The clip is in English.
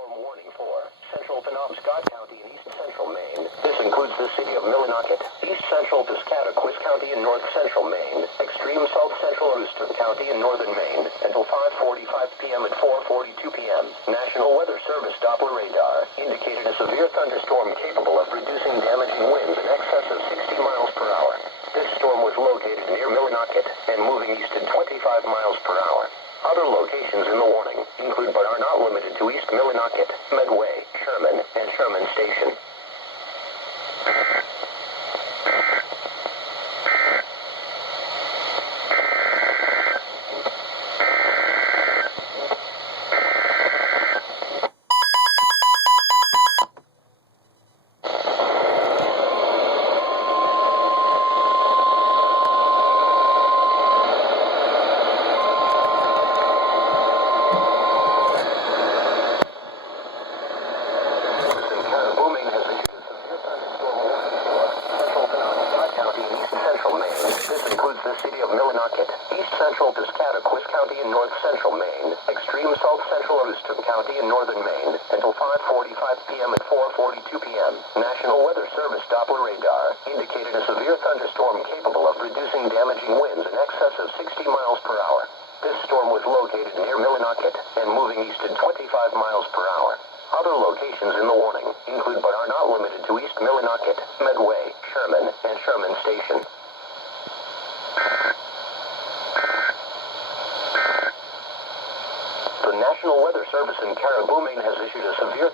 thunderstorm warning for central Penobscot County and east central Maine. This includes the city of Millinocket, east central Piscataquis County and north central Maine, extreme south central Aroostook County and northern Maine, until 5:45 p.m. and 4:42 p.m. National Weather Service Doppler radar indicated a severe thunderstorm capable of producing damaging winds in excess of 60 miles per hour. This storm was located near Millinocket and moving east at 25 miles per hour. Other locations in the warning include but are not limited to East Millinocket, Medway, Sherman, and Sherman Station. This includes the city of Millinocket, east central Piscataquis County and north central Maine, extreme south central Aroostook County and northern Maine, until 5:45 p.m. and 4:42 p.m. National Weather Service Doppler radar indicated a severe thunderstorm capable of producing damaging winds in excess of 60 miles per hour. This storm was located near Millinocket and moving east at 25 miles per hour. Other locations in the warning include but are not limited to East Millinocket, Medway, Sherman, and Sherman Station. The National Weather Service in Caribou, Maine has issued a severe